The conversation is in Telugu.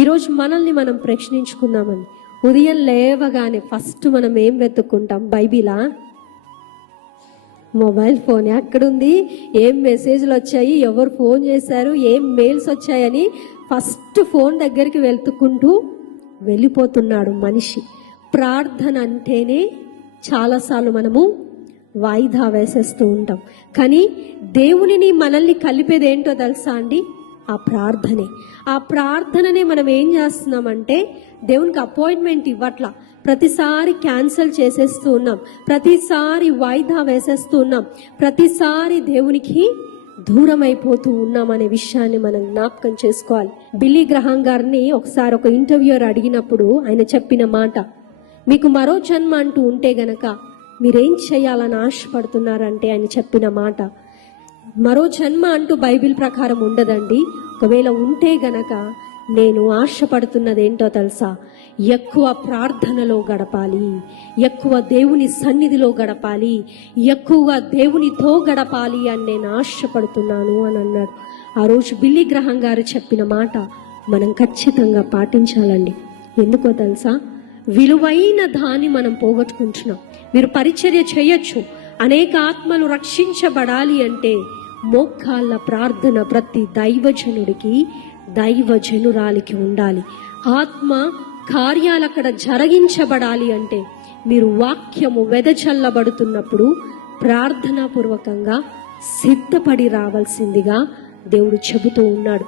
ఈరోజు మనల్ని మనం ప్రశ్నించుకుందామని. ఉదయం లేవగానే ఫస్ట్ మనం ఏం వెతుక్కుంటాం? బైబిలా, మొబైల్ ఫోన్ ఎక్కడుంది, ఏం మెసేజ్లు వచ్చాయి, ఎవరు ఫోన్ చేశారు, ఏం మెయిల్స్ వచ్చాయని ఫస్ట్ ఫోన్ దగ్గరికి వెతుక్కుంటూ వెళ్ళిపోతున్నాడు మనిషి. ప్రార్థన అంటేనే చాలాసార్లు మనము వాయిదా వేసేస్తూ ఉంటాం. కానీ దేవునిని మనల్ని కలిపేది ఏంటో తెలుసా అండి? ఆ ప్రార్థనే. ఆ ప్రార్థననే మనం ఏం చేస్తున్నామంటే దేవునికి అపాయింట్మెంట్ ఇవ్వట్లా, ప్రతిసారి క్యాన్సిల్ చేసేస్తూ ఉన్నాం, ప్రతిసారి వాయిదా వేసేస్తూ ఉన్నాం, ప్రతిసారి దేవునికి దూరం అయిపోతూ ఉన్నాం అనే విషయాన్ని మనం జ్ఞాపకం చేసుకోవాలి. బిల్లీ గ్రహాం గారిని ఒకసారి ఒక ఇంటర్వ్యూయర్ అడిగినప్పుడు ఆయన చెప్పిన మాట, మీకు మరో జన్మ అంటూ ఉంటే గనక మీరేం చేయాలని ఆశపడుతున్నారంటే ఆయన చెప్పిన మాట, మరో జన్మ అంటూ బైబిల్ ప్రకారం ఉండదండి, ఒకవేళ ఉంటే గనక నేను ఆశపడుతున్నది ఏంటో తెలుసా? ఎక్కువ ప్రార్థనలో గడపాలి, ఎక్కువ దేవుని సన్నిధిలో గడపాలి, ఎక్కువగా దేవునితో గడపాలి అని నేను ఆశపడుతున్నాను అని అన్నాడు. ఆ రోజు బిల్లీ గ్రహాం గారు చెప్పిన మాట మనం ఖచ్చితంగా పాటించాలండి. ఎందుకో తెలుసా? విలువైన దాన్ని మనం పోగొట్టుకుంటున్నాం. మీరు పరిచర్య చేయొచ్చు, అనేక ఆత్మలు రక్షించబడాలి అంటే మోకాళ్ళ ప్రార్థన ప్రతి దైవజనుడికి, దైవజనురాలికి ఉండాలి. ఆత్మ కార్యాలు అక్కడ జరిగించబడాలి అంటే మీరు వాక్యము వెదజల్లబడుతున్నప్పుడు ప్రార్థనాపూర్వకంగా సిద్ధపడి రావాల్సిందిగా దేవుడు చెబుతూ ఉన్నాడు.